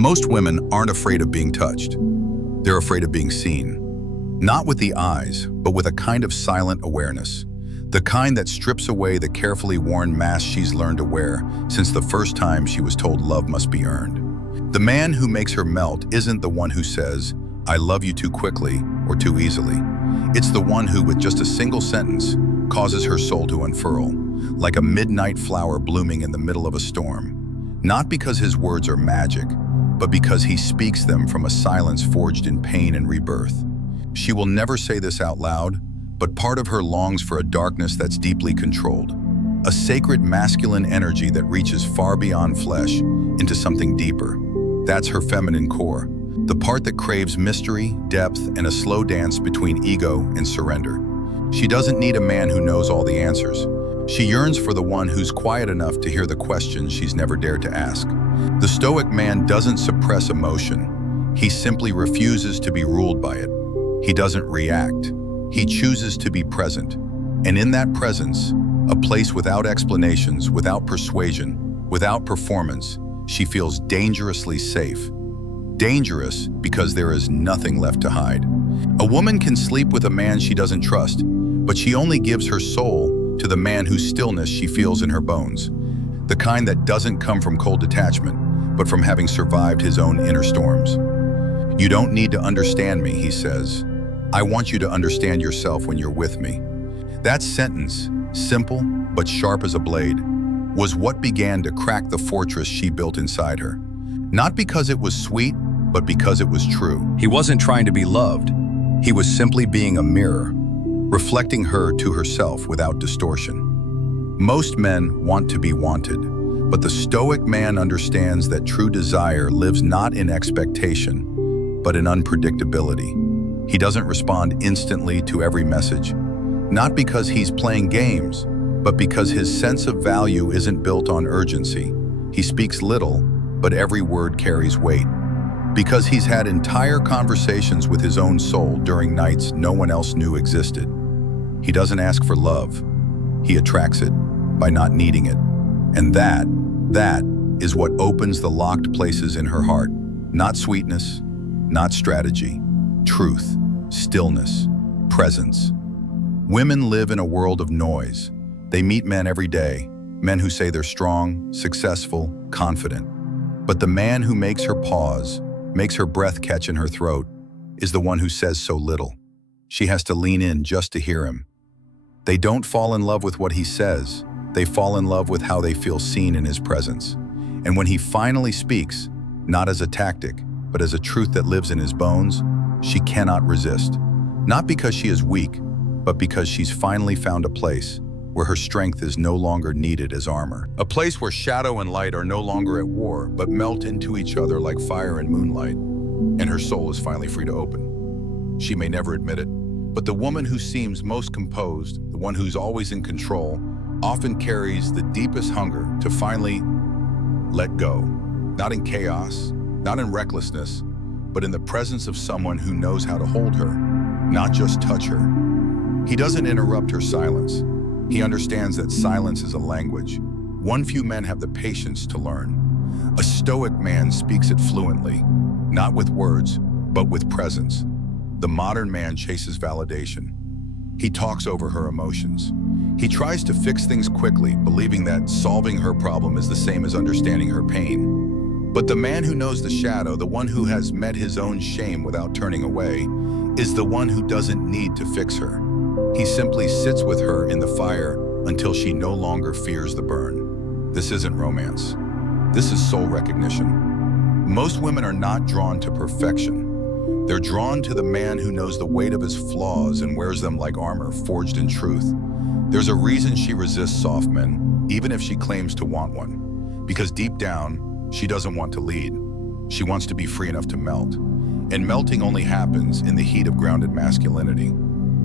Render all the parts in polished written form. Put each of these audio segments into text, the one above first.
Most women aren't afraid of being touched. They're afraid of being seen. Not with the eyes, but with a kind of silent awareness. The kind that strips away the carefully worn mask she's learned to wear since the first time she was told love must be earned. The man who makes her melt isn't the one who says, "I love you too quickly" or too easily. It's the one who, with just a single sentence, causes her soul to unfurl, like a midnight flower blooming in the middle of a storm. Not because his words are magic, but because he speaks them from a silence forged in pain and rebirth. She will never say this out loud, but part of her longs for a darkness that's deeply controlled. A sacred masculine energy that reaches far beyond flesh into something deeper. That's her feminine core, the part that craves mystery, depth, and a slow dance between ego and surrender. She doesn't need a man who knows all the answers. She yearns for the one who's quiet enough to hear the questions she's never dared to ask. The Stoic man doesn't suppress emotion. He simply refuses to be ruled by it. He doesn't react. He chooses to be present. And in that presence, a place without explanations, without persuasion, without performance, she feels dangerously safe. Dangerous because there is nothing left to hide. A woman can sleep with a man she doesn't trust, but she only gives her soul to the man whose stillness she feels in her bones. The kind that doesn't come from cold detachment, but from having survived his own inner storms. "You don't need to understand me," he says. "I want you to understand yourself when you're with me." That sentence, simple but sharp as a blade, was what began to crack the fortress she built inside her. Not because it was sweet, but because it was true. He wasn't trying to be loved. He was simply being a mirror, reflecting her to herself without distortion. Most men want to be wanted, but the Stoic man understands that true desire lives not in expectation, but in unpredictability. He doesn't respond instantly to every message, not because he's playing games, but because his sense of value isn't built on urgency. He speaks little, but every word carries weight. Because he's had entire conversations with his own soul during nights no one else knew existed. He doesn't ask for love. He attracts it by not needing it. And that is what opens the locked places in her heart. Not sweetness, not strategy. Truth, stillness, presence. Women live in a world of noise. They meet men every day, men who say they're strong, successful, confident. But the man who makes her pause, makes her breath catch in her throat, is the one who says so little. She has to lean in just to hear him. They don't fall in love with what he says. They fall in love with how they feel seen in his presence. And when he finally speaks, not as a tactic, but as a truth that lives in his bones, she cannot resist. Not because she is weak, but because she's finally found a place where her strength is no longer needed as armor. A place where shadow and light are no longer at war, but melt into each other like fire and moonlight. And her soul is finally free to open. She may never admit it, but the woman who seems most composed, the one who's always in control, often carries the deepest hunger to finally let go. Not in chaos, not in recklessness, but in the presence of someone who knows how to hold her, not just touch her. He doesn't interrupt her silence. He understands that silence is a language. One few men have the patience to learn. A Stoic man speaks it fluently, not with words, but with presence. The modern man chases validation. He talks over her emotions. He tries to fix things quickly, believing that solving her problem is the same as understanding her pain. But the man who knows the shadow, the one who has met his own shame without turning away, is the one who doesn't need to fix her. He simply sits with her in the fire until she no longer fears the burn. This isn't romance. This is soul recognition. Most women are not drawn to perfection. They're drawn to the man who knows the weight of his flaws and wears them like armor forged in truth. There's a reason she resists soft men, even if she claims to want one. Because deep down, she doesn't want to lead. She wants to be free enough to melt. And melting only happens in the heat of grounded masculinity.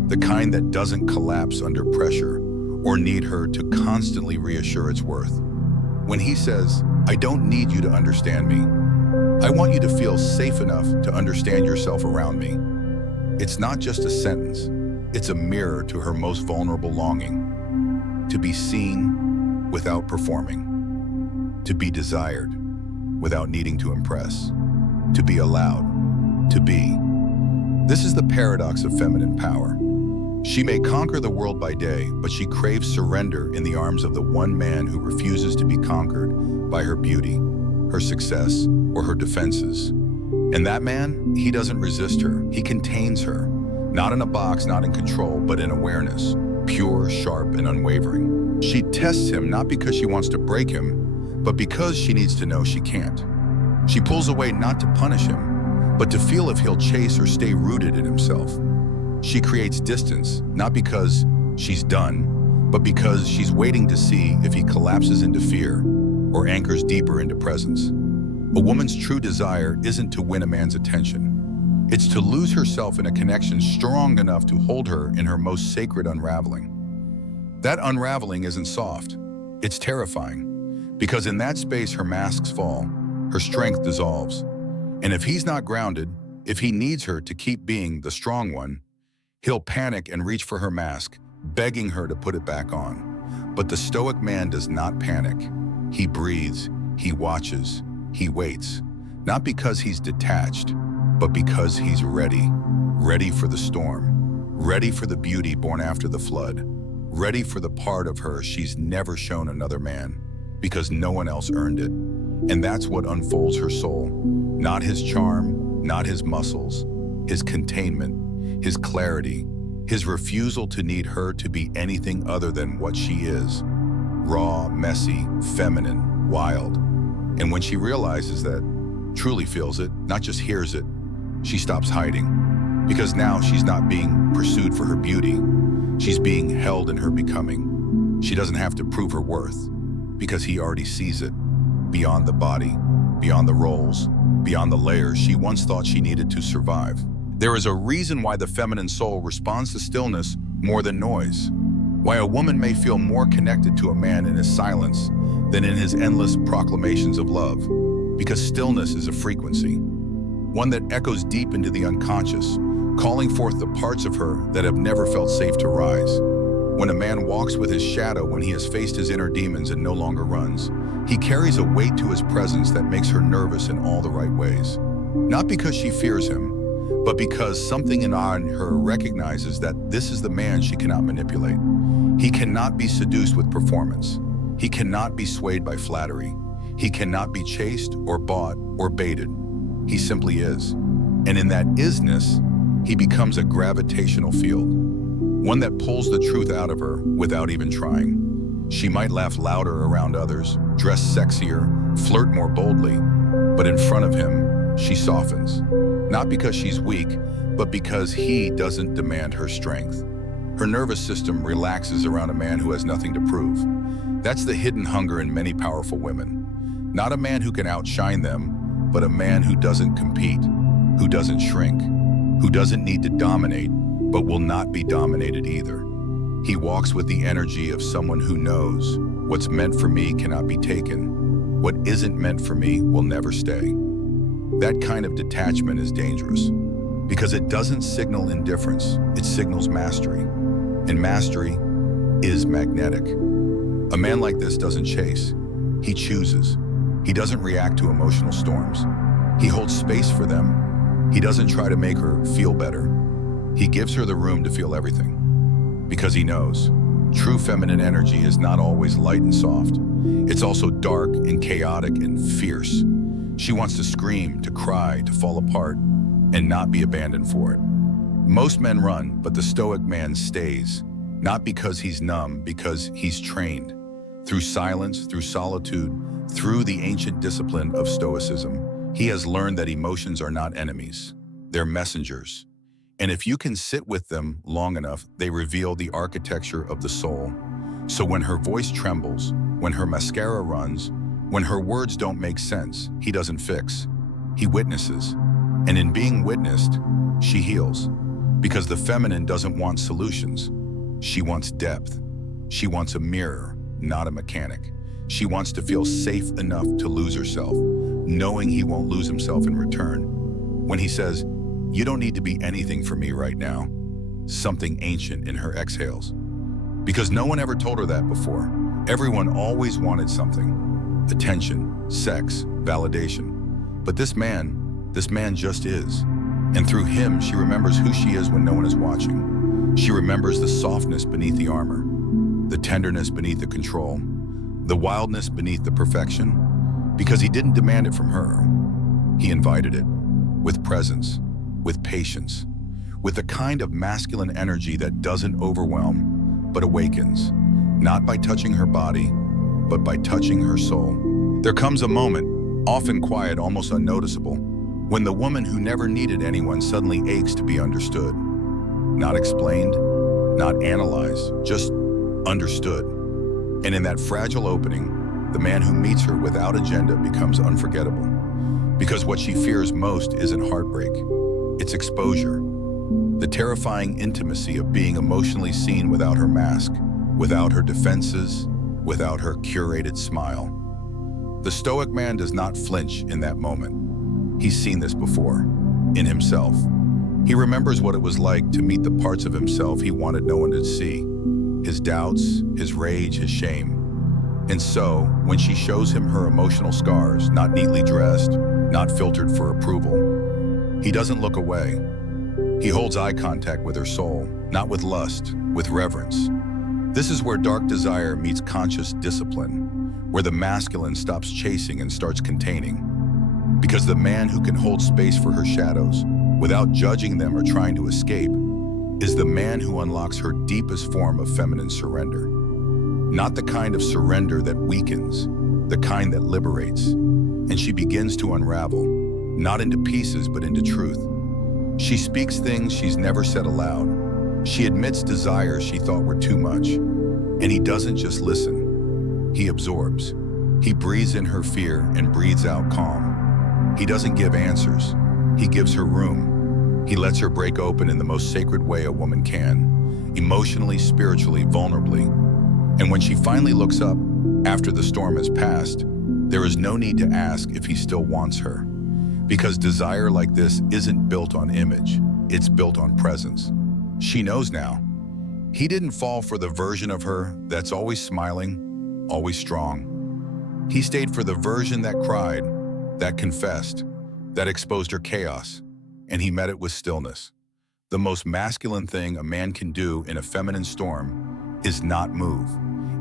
The kind that doesn't collapse under pressure or need her to constantly reassure its worth. When he says, "I don't need you to understand me. I want you to feel safe enough to understand yourself around me." It's not just a sentence. It's a mirror to her most vulnerable longing. To be seen without performing. To be desired without needing to impress, to be allowed, to be. This is the paradox of feminine power. She may conquer the world by day, but she craves surrender in the arms of the one man who refuses to be conquered by her beauty, her success, or her defenses. And that man, he doesn't resist her, he contains her. Not in a box, not in control, but in awareness, pure, sharp, and unwavering. She tests him not because she wants to break him, but because she needs to know she can't. She pulls away not to punish him, but to feel if he'll chase or stay rooted in himself. She creates distance, not because she's done, but because she's waiting to see if he collapses into fear or anchors deeper into presence. A woman's true desire isn't to win a man's attention. It's to lose herself in a connection strong enough to hold her in her most sacred unraveling. That unraveling isn't soft, it's terrifying, because in that space her masks fall, her strength dissolves. And if he's not grounded, if he needs her to keep being the strong one, he'll panic and reach for her mask, begging her to put it back on. But the Stoic man does not panic. He breathes, he watches, he waits, not because he's detached, but because he's ready. Ready for the storm, ready for the beauty born after the flood, ready for the part of her she's never shown another man, because no one else earned it. And that's what unfolds her soul. Not his charm, not his muscles, his containment, his clarity, his refusal to need her to be anything other than what she is. Raw, messy, feminine, wild. And when she realizes that, truly feels it, not just hears it, she stops hiding. Because now she's not being pursued for her beauty, she's being held in her becoming. She doesn't have to prove her worth, because he already sees it. Beyond the body, beyond the roles, beyond the layers she once thought she needed to survive. There is a reason why the feminine soul responds to stillness more than noise. Why a woman may feel more connected to a man in his silence than in his endless proclamations of love. Because stillness is a frequency, one that echoes deep into the unconscious, calling forth the parts of her that have never felt safe to rise. When a man walks with his shadow, when he has faced his inner demons and no longer runs, he carries a weight to his presence that makes her nervous in all the right ways. Not because she fears him, but because something in her recognizes that this is the man she cannot manipulate. He cannot be seduced with performance. He cannot be swayed by flattery. He cannot be chased or bought or baited. He simply is. And in that isness, he becomes a gravitational field, one that pulls the truth out of her without even trying. She might laugh louder around others, dress sexier, flirt more boldly, but in front of him, she softens. Not because she's weak, but because he doesn't demand her strength. Her nervous system relaxes around a man who has nothing to prove. That's the hidden hunger in many powerful women. Not a man who can outshine them, but a man who doesn't compete, who doesn't shrink, who doesn't need to dominate, but will not be dominated either. He walks with the energy of someone who knows what's meant for me cannot be taken. What isn't meant for me will never stay. That kind of detachment is dangerous because it doesn't signal indifference, it signals mastery. And mastery is magnetic. A man like this doesn't chase, he chooses. He doesn't react to emotional storms. He holds space for them. He doesn't try to make her feel better. He gives her the room to feel everything. Because he knows, true feminine energy is not always light and soft. It's also dark and chaotic and fierce. She wants to scream, to cry, to fall apart, and not be abandoned for it. Most men run, but the Stoic man stays. Not because he's numb, because he's trained. Through silence, through solitude, through the ancient discipline of Stoicism, he has learned that emotions are not enemies. They're messengers. And if you can sit with them long enough, they reveal the architecture of the soul. So when her voice trembles, when her mascara runs, when her words don't make sense, he doesn't fix. He witnesses. And in being witnessed, she heals. Because the feminine doesn't want solutions. She wants depth. She wants a mirror, not a mechanic. She wants to feel safe enough to lose herself, knowing he won't lose himself in return. When he says, "You don't need to be anything for me right now," something ancient in her exhales. Because no one ever told her that before. Everyone always wanted something. Attention, sex, validation. But this man just is. And through him, she remembers who she is when no one is watching. She remembers the softness beneath the armor, the tenderness beneath the control, the wildness beneath the perfection, because he didn't demand it from her. He invited it, with presence, with patience, with a kind of masculine energy that doesn't overwhelm, but awakens, not by touching her body, but by touching her soul. There comes a moment, often quiet, almost unnoticeable, when the woman who never needed anyone suddenly aches to be understood. Not explained, not analyzed, just understood. And in that fragile opening, the man who meets her without agenda becomes unforgettable. Because what she fears most isn't heartbreak, it's exposure. The terrifying intimacy of being emotionally seen without her mask, without her defenses, without her curated smile. The Stoic man does not flinch in that moment. He's seen this before, in himself. He remembers what it was like to meet the parts of himself he wanted no one to see. His doubts, his rage, his shame. And so, when she shows him her emotional scars, not neatly dressed, not filtered for approval, he doesn't look away. He holds eye contact with her soul, not with lust, with reverence. This is where dark desire meets conscious discipline, where the masculine stops chasing and starts containing. Because the man who can hold space for her shadows, without judging them or trying to escape, is the man who unlocks her deepest form of feminine surrender. Not the kind of surrender that weakens, the kind that liberates. And she begins to unravel, not into pieces, but into truth. She speaks things she's never said aloud. She admits desires she thought were too much. And he doesn't just listen, he absorbs. He breathes in her fear and breathes out calm. He doesn't give answers, he gives her room. He lets her break open in the most sacred way a woman can, emotionally, spiritually, vulnerably. And when she finally looks up, after the storm has passed, there is no need to ask if he still wants her. Because desire like this isn't built on image, it's built on presence. She knows now. He didn't fall for the version of her that's always smiling, always strong. He stayed for the version that cried, that confessed, that exposed her chaos, and he met it with stillness. The most masculine thing a man can do in a feminine storm is not move.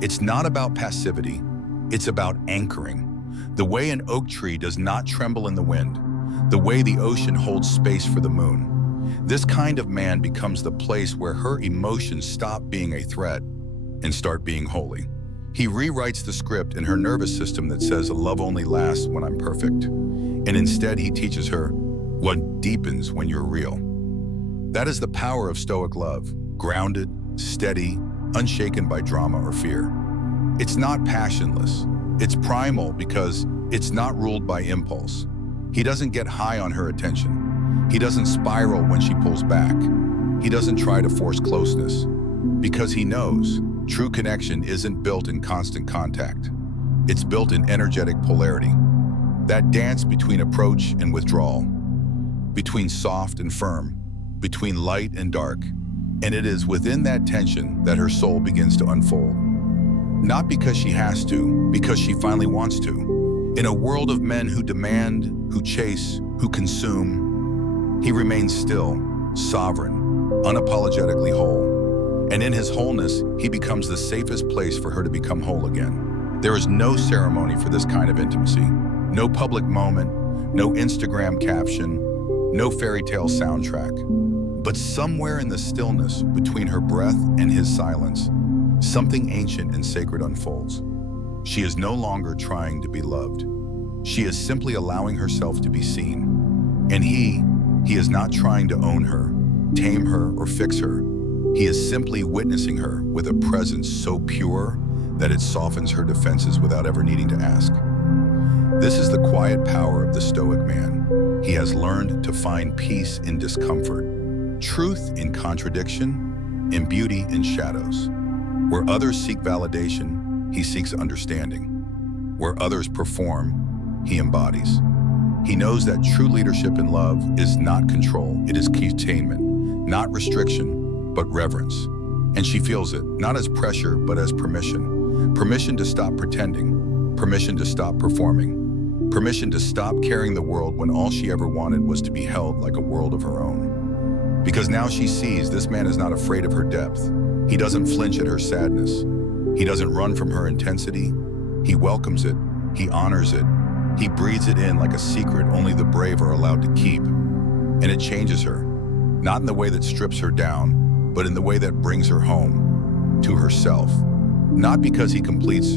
It's not about passivity, it's about anchoring. The way an oak tree does not tremble in the wind, the way the ocean holds space for the moon. This kind of man becomes the place where her emotions stop being a threat and start being holy. He rewrites the script in her nervous system that says love only lasts when I'm perfect. And instead he teaches her what deepens when you're real. That is the power of Stoic love, grounded, steady, unshaken by drama or fear. It's not passionless, it's primal because it's not ruled by impulse. He doesn't get high on her attention. He doesn't spiral when she pulls back. He doesn't try to force closeness. Because he knows true connection isn't built in constant contact. It's built in energetic polarity. That dance between approach and withdrawal, between soft and firm, between light and dark. And it is within that tension that her soul begins to unfold. Not because she has to, because she finally wants to. In a world of men who demand, who chase, who consume, he remains still, sovereign, unapologetically whole. And in his wholeness, he becomes the safest place for her to become whole again. There is no ceremony for this kind of intimacy. No public moment, no Instagram caption, no fairy tale soundtrack. But somewhere in the stillness between her breath and his silence, something ancient and sacred unfolds. She is no longer trying to be loved. She is simply allowing herself to be seen. And he is not trying to own her, tame her, or fix her. He is simply witnessing her with a presence so pure that it softens her defenses without ever needing to ask. This is the quiet power of the Stoic man. He has learned to find peace in discomfort, truth in contradiction, and beauty in shadows. Where others seek validation, he seeks understanding. Where others perform, he embodies. He knows that true leadership in love is not control, it is containment, not restriction, but reverence. And she feels it, not as pressure, but as permission. Permission to stop pretending, permission to stop performing. Permission to stop carrying the world when all she ever wanted was to be held like a world of her own. Because now she sees this man is not afraid of her depth. He doesn't flinch at her sadness. He doesn't run from her intensity. He welcomes it. He honors it. He breathes it in like a secret only the brave are allowed to keep. And it changes her, not in the way that strips her down, but in the way that brings her home, to herself. Not because he completes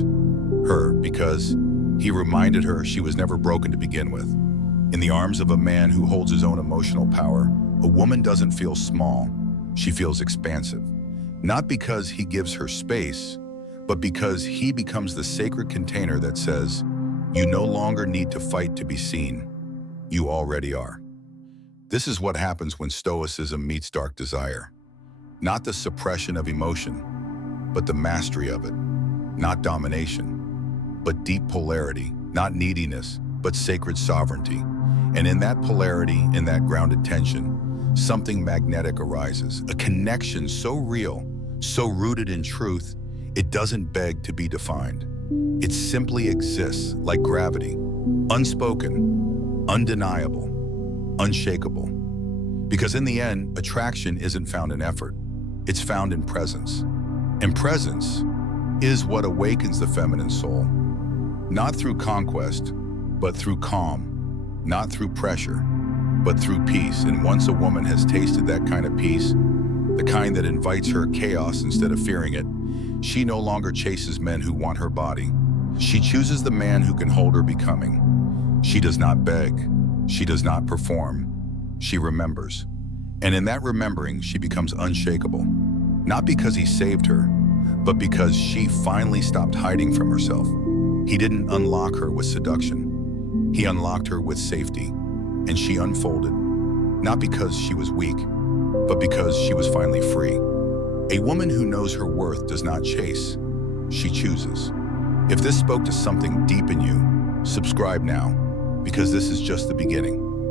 her, because he reminded her she was never broken to begin with. In the arms of a man who holds his own emotional power, a woman doesn't feel small, she feels expansive. Not because he gives her space, but because he becomes the sacred container that says, you no longer need to fight to be seen. You already are. This is what happens when Stoicism meets dark desire. Not the suppression of emotion, but the mastery of it. Not domination, but deep polarity. Not neediness, but sacred sovereignty. And in that polarity, in that grounded tension, something magnetic arises. A connection so real, so rooted in truth, it doesn't beg to be defined. It simply exists like gravity, unspoken, undeniable, unshakable. Because in the end, attraction isn't found in effort. It's found in presence. And presence is what awakens the feminine soul. Not through conquest, but through calm. Not through pressure, but through peace. And once a woman has tasted that kind of peace, the kind that invites her chaos instead of fearing it, she no longer chases men who want her body. She chooses the man who can hold her becoming. She does not beg. She does not perform. She remembers. And in that remembering, she becomes unshakable. Not because he saved her, but because she finally stopped hiding from herself. He didn't unlock her with seduction. He unlocked her with safety. And she unfolded, not because she was weak, but because she was finally free. A woman who knows her worth does not chase. She chooses. If this spoke to something deep in you, subscribe now, because this is just the beginning.